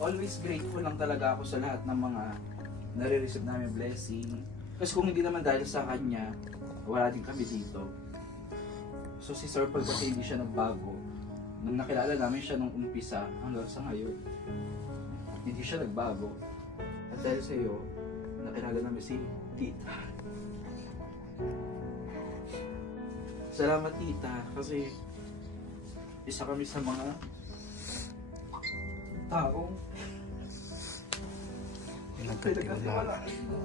always grateful lang talaga ako sa lahat ng mga nare-receive namin blessing. Kasi kung hindi naman dahil sa kanya, wala din kami dito. So si Sir Paul kasi hindi siya nagbago. Nung nakilala namin siya nung umpisa hanggang sa ngayon, hindi siya nagbago. At dahil sa iyo, nakilala namin si Tita. Salamat Tita, kasi isa kami sa mga taong pinagkatiwalaan mo.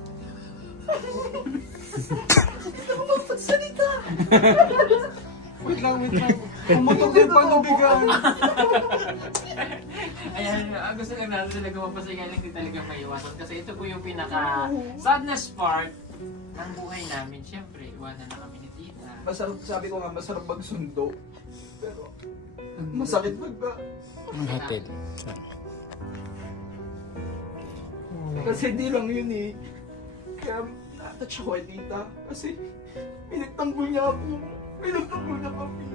Hindi ako magpagsalita. Wait lang. Kumatog yung panubigan. Ayan, gusto lang natin talaga mapasaya lang din talaga maiwasan. Kasi ito po yung pinaka-sadness part ng buhay namin. Siyempre, iwanan na kami ni Tita. Masarap, sabi ko nga, masarap magsundo. Pero, masakit magba. Ang hatid. Kasi hindi lang yun eh. Kaya, natouch ako kay Tita. Kasi, pinagtanggol niya ako. Pinagtanggol niya kami.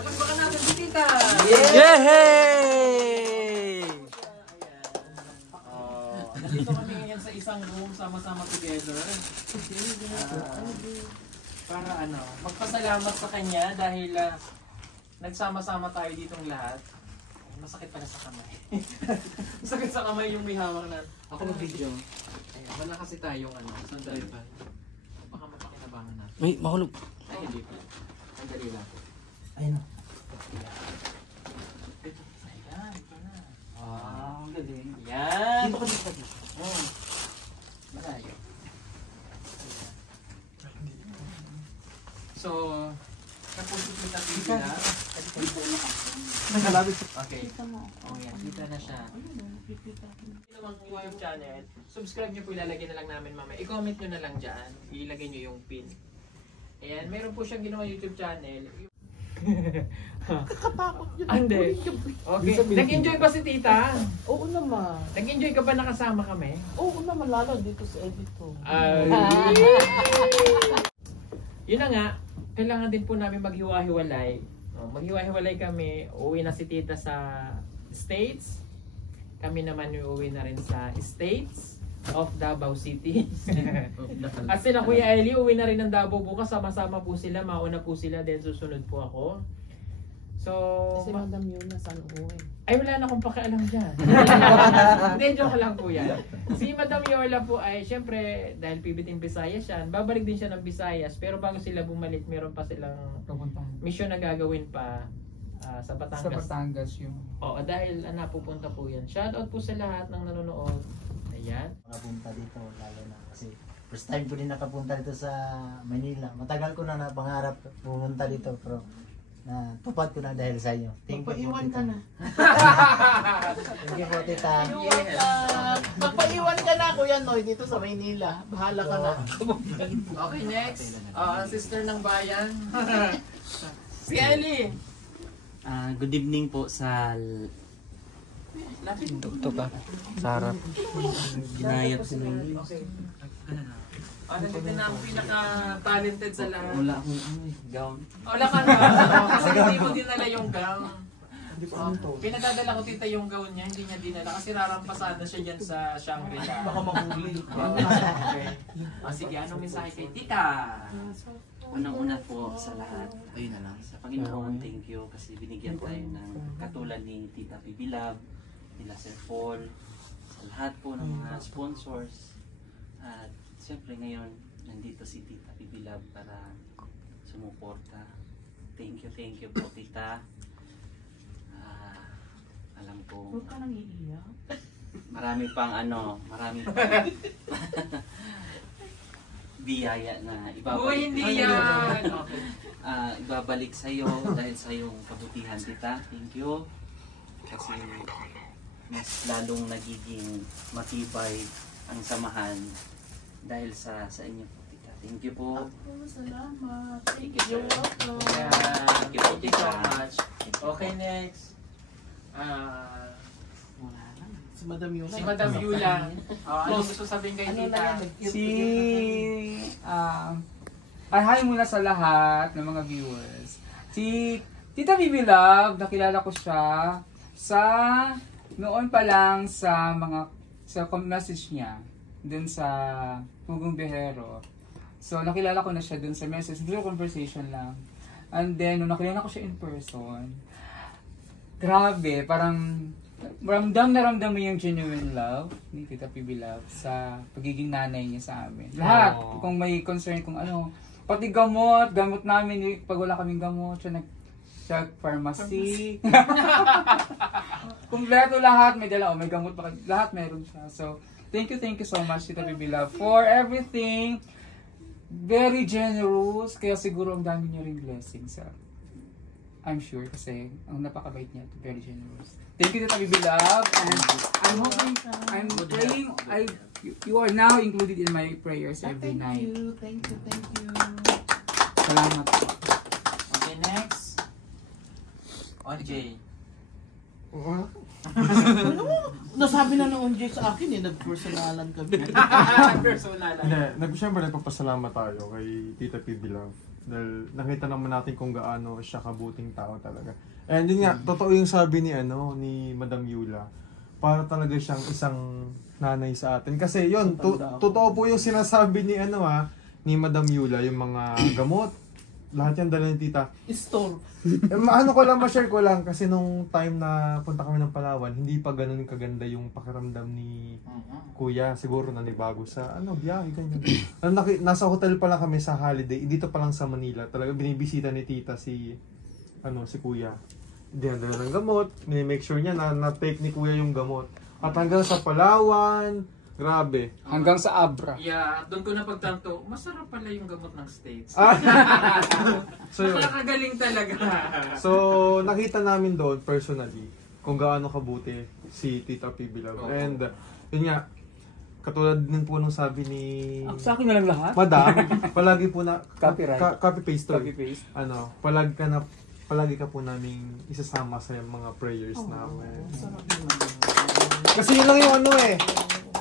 Palakpakan natin si Tita! Yay! Nandito kami ngayon sa isang room, sama-sama together. Para magpasalamat sa kanya dahil nagsama-sama tayo ditong lahat. Masakit pala sa kamay. Masakit sa kamay yung may hawak na. Ako mag-video. Ayan, wala kasi tayong sandali pa. Baka mapakinabangan natin. May mahulog. Ay, hindi pa. Sandali lang. Ayun na. Ito. Ayan, ito na. Ang galing. Yan. Dito ka dito. Malayo. So, tapos kita Tita. Okay. Oh yan, kita na siya. Ito naman yung YouTube channel. Subscribe nyo po, ilalagay na lang namin mamaya. I-comment nyo na lang dyan. Ilagay nyo yung pin. Ayan, meron po siyang ginawa YouTube channel. Kakatakot yun. Ande. Okay. Nag-enjoy ba si Tita? Oo naman. Nag-enjoy ka ba nakasama kami? Oo naman, lalo dito sa edito. Yun na nga, kailangan din po namin maghiwa-hiwalay. Maghiwa-hiwalay kami, uwi na si Tita sa States. Kami naman uuwi na rin sa States of Davao City. At sila Kuya Eli, uwi na rin ng Davao bukas. Sama-sama po sila, mauna po sila, then susunod po ako. So, Kasi Madam Yuna, saan uwi? ay wala na akong pakialam dyan. Hindi, joke lang po yan. Si Madam Yola po ay, syempre, dahil pibiting Visayas yan, babalik din siya ng Visayas. Pero bago sila bumalik, meron pa silang mission na gagawin pa sa Batangas. Sa Batangas yung... Oo, dahil napupunta po yan. Shoutout po sa lahat ng nanonood. Ayan. Nakapunta dito, lalo na kasi first time ko din nakapunta dito sa Manila. Matagal ko na napangarap pumunta dito, pero tupad ko na dahil sa inyo. Thank you. Magpaiwan ka na. Thank you po, Tita. Yes. Magpaiwan ka na, Kuya Noy, dito sa Maynila. Bahala ka na. Okay, next. Sister ng bayan. Si Ellie. Good evening po sa Tuktok ka. Sa harap. Ginayat si Noy. Okay. Nandito na ang pinaka-talented sa lahat. Wala akong gown. Wala ka na. Kasi hindi mo dinala yung gown. Pinadadala ko Tita yung gown niya, hindi niya dinala. Kasi rarampasan na siya dyan sa Shangri-La. Baka mahuli. Okay. Sige, anong mensahe kay Tita? Unang-una po sa lahat, ayun na lang, sa Panginoon, thank you kasi binigyan tayo ng katulad ni Tita Pibilab, nila Sir Paul, sa lahat po ng mga sponsors. At siyempre ngayon, nandito si Tita Pibilab para sumuporta. Thank you po Tita. Alam ko, Huwag ka nang iiyak. marami pang biyaya na ibabalik. Hindi yan! Okay. Ibabalik sa iyo dahil sa iyong kabutihan, Tita. Thank you. Kasi mas lalong nagiging matibay ang samahan dahil sa inyo po, Tita. Thank you po. Salamat. Thank you, sir. You're welcome. Thank you po, Thank you so Tita. much. Okay, next. Si Madam Yuna. Si Madam Yula. Ano gusto sabihin kay Tita? Hi muna sa lahat ng mga viewers. Si Tita Bibi Love, nakilala ko siya sa noon pa lang sa message niya dun sa Pugong Behero. So nakilala ko na siya dun sa message, through conversation lang. And then nung nakilala ko siya in person, grabe, parang ramdam mo yung genuine love ni Tita Bibi Love sa pagiging nanay niya sa amin. Lahat, kung may concern, kung ano, pati gamot namin, pag wala kaming gamot, siya pharmacy. Kumpleto lahat, may dala, may gamot pa, lahat meron siya. So, thank you so much Tita Bibi Love for everything. Very generous, kaya siguro ang dami niya ring blessings. I'm sure kasi ang napakabait niya, very generous. Thank you Tita Bibi Love, and I'm praying, you are now included in my prayers every night. Thank you. Salamat po. Okay, next. OJ. Nasabi na noon Jay sa akin nagpersonalan kami. Siyempre nagpapasalamat tayo kay Tita Bibi Love. Dahil nakita naman natin kung gaano siya kabuting tao talaga. And yun nga, totoo yung sabi ni Madam Yula. Para talaga siyang isang nanay sa atin. Kasi yun, totoo po yung sinasabi ni ni Madam Yula, yung mga gamot. Lahat yan dala ni Tita. Store. Ma-share ko lang kasi nung time na punta kami ng Palawan, hindi pa ganun kaganda yung pakiramdam ni Kuya. Siguro nanibago sa biyahe ganyan. Nasa hotel pa lang kami sa holiday, dito pa lang sa Manila. Talaga binibisita ni Tita si Kuya. Dinadala ng gamot, make sure niya na take ni Kuya yung gamot. At hanggang sa Palawan, grabe. Hanggang sa Abra. Yeah, doon ko napagtanto, masarap pala yung gamot ng States. So, Nakakagaling talaga. So, nakita namin doon personally kung gaano kabuti si Tita Bibi Love. And yun nga, katulad din po nung sabi ni Sa akin na lang lahat? Madam, palagi po na Copyright. Copy-paste. Copy-paste. Palagi ka po naming isasama sa mga prayers namin. Kasi yun lang yung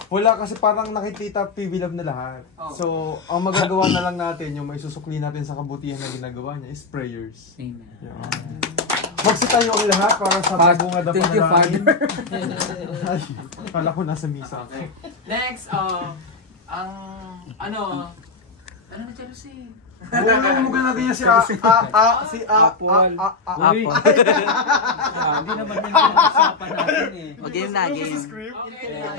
wala kasi parang nakikita Bibi Love na lahat. So, ang magagawa na lang natin, yung maisusukli natin sa kabutihan na ginagawa niya is prayers. Amen. Magsitayo ang lahat para sa pagungad na Thank you, panalangin. Father. Ay, kala ko nasa misa. Okay. Next, ano na jealousy? Bumugan natin niya si Apple. Uy. Hindi naman yung pinag-usapan natin eh. Game na, game. Okay,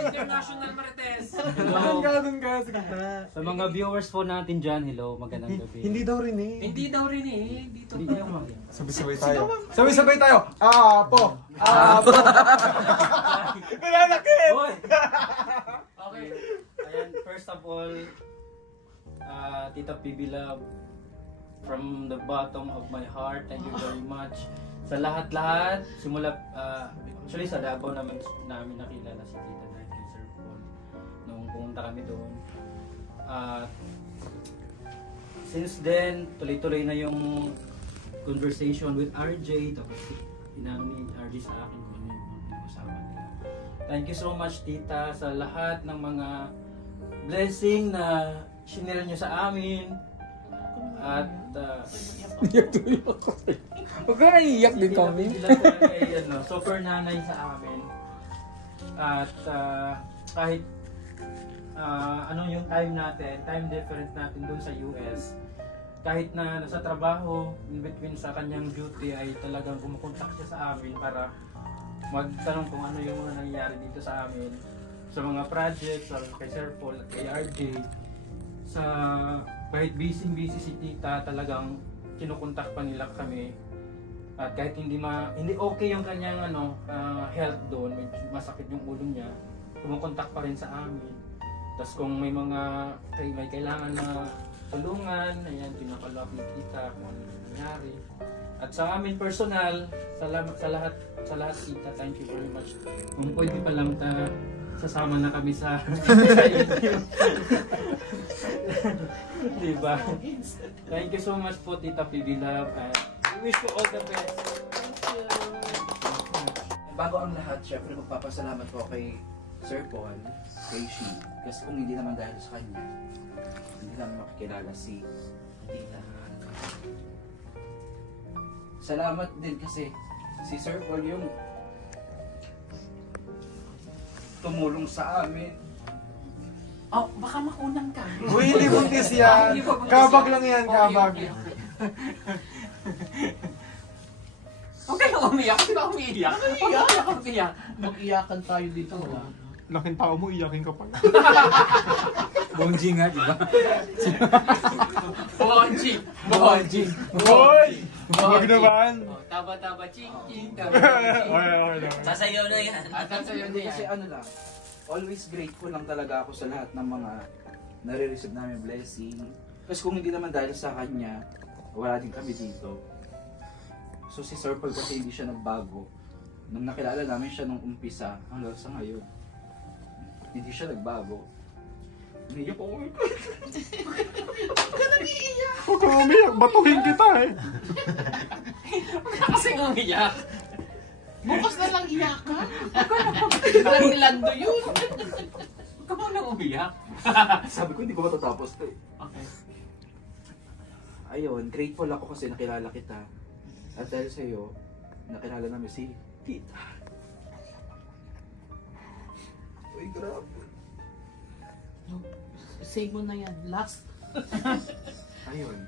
International Marites. Ganun ka. Sa mga viewers po natin dyan, hello, magandang gabi. Hindi daw rin eh. Hindi daw rin eh. Dito pa yung Sabay-sabay tayo. Sabay-sabay tayo. Apo. Malalaki. Okay. Ayan, first of all, Tita Bibi Love, from the bottom of my heart, thank you very much. Sa lahat-lahat, simula, actually sa Davao namin nakilala si Tita dahil kay Sir Paul nung pumunta kami doon. Since then, tuloy-tuloy na yung conversation with RJ, tapos inano ni RJ sa akin kung ano yung pinag-usapan nila. Thank you so much Tita sa lahat ng mga blessing na sinira nyo sa amin. At Huwag ka naiiyak din kami. super nanay sa amin. At kahit ano yung time natin, time difference natin dun sa US, kahit na nasa trabaho, in between sa kanyang duty ay talagang kumukontak siya sa amin para magtanong kung ano yung mga nangyayari dito sa amin, sa mga projects, sa kay Sir Paul at kay RJ. Sa kahit busy si Tita, talagang kinukontak pa nila kami. At kahit hindi okay yung kanyang health doon, masakit yung ulo niya, kumukontak pa rin sa amin. Tapos kung may kailangan na tulungan, ayan, pinapalap ni Tita kung ano nangyari. At sa amin personal, sa lahat Tita, thank you very much. Kung pwede pa lang sasama na kami sa YouTube. Diba? Thank you so much po Tita Bibi Love, and we wish you all the best. Bago ang lahat, syempre magpapasalamat po kay Sir Paul, kay Shi. Kasi kung hindi naman dahil sa kanya, hindi naman makikilala si tita. Salamat din kasi si Sir Paul yung tumulong sa amin. Oh, baka makunang ka. Uy, hindi buntis yan. Hindi pa buntis Kabag yan. lang yan, Okay, kabag. okay. Huwag kayong umiyak. Huwag kayong umiyak. Huwag kayong umiyak. Mag-iyakan tayo dito. Laking tao mo, iyakin ka pala. Bonji nga, di ba? Bonji! Bonji! Hoy! Wag naman. Oh, taba-taba, ching-ching, Okay, taba-ching. okay lang. Sasayaw na yan. At sa'yo Hindi na kasi yan. ano lang, always grateful lang talaga ako sa lahat ng mga nare-receive namin blessing. Kasi kung hindi naman dahil sa kanya, wala din kami dito. So si Sir Paul kasi hindi siya nagbago. Nung nakilala namin siya nung umpisa hanggang sa ngayon, hindi siya nagbago. Umiyak ako. Huwag kang umiyak, batuhin kita eh. Kasi umiyak. Bukas na lang iyakan. Lang nilando yun. Huwag ka bang nang umiyak? Sabi ko hindi ko matatapos to eh. Okay. Ayun, grateful ako kasi nakilala kita. At dahil sa'yo, nakilala namin si Tita. Uy, grabe. Save mo na yan. Last. Ayun.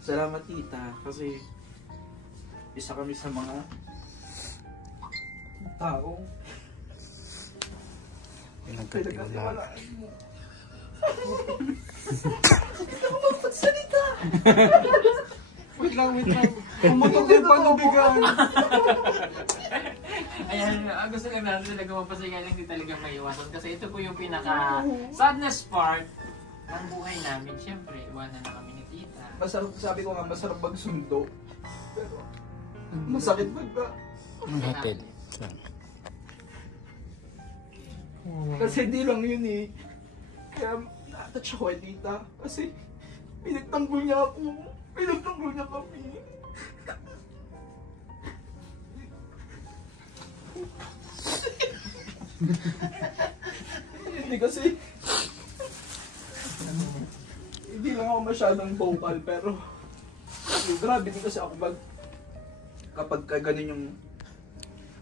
Salamat Tita kasi isa kami sa mga taong pinagkatiwalaan mo. Wait lang. Pumutok yung panubigan. Ayan, gusto lang natin talaga mapasaya lang hindi talaga maiwasan. Kasi ito po yung pinaka-sadness part ng buhay namin. Siyempre, iwanan na kami ni Tita. Masarap, sabi ko nga masarap magsundo. Pero masakit magba. Hatid. Kasi hindi lang yun eh. Kaya na-touch ako kay Tita. Kasi pinagtanggol niya ako. Pinagtanggol niya kami. Hindi kasi hindi lang ako masyadong vocal pero grabe din kasi ako kapag ganun yung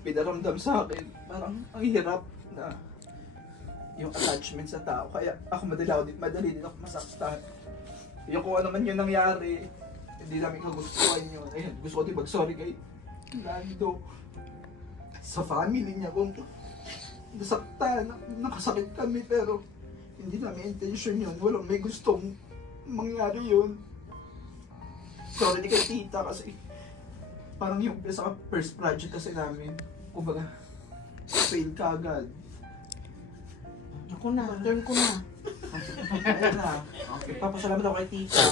pinaramdam sa akin, parang ang hirap na yung attachment sa tao. Kaya ako madali din ako masaktan. Yung kung ano man yung nangyari, hindi namin kagustuhan yun. Ayun, gusto ko din mag-sorry kay Lando. Sa family niya kung nasaktan, nakasakit kami pero hindi namin intention yun. Walang may gustong mangyari yun. Sorry din kay Tita kasi parang yung first project kasi namin, kumbaga, fail ka agad. Ako na. Turn ko na. Ayun na. Okay. Papasalamat ako kay Tita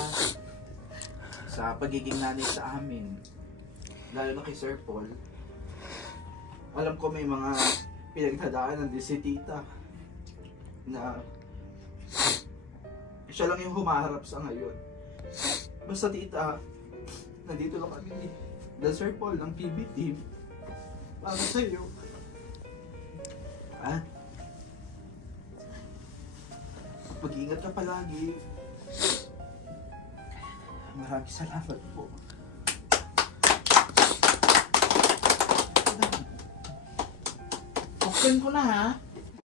sa pagiging nanay sa amin. Lalo na kay Sir Paul. Alam ko may mga pinagdadaanan din si Tita na siya lang yung humaharap sa ngayon. Basta Tita, nandito lang kami the Sir Paul ng PB team para sa iyo. Ha? Mag-ingat ka palagi. Maraming salamat po. Turn ko na ha.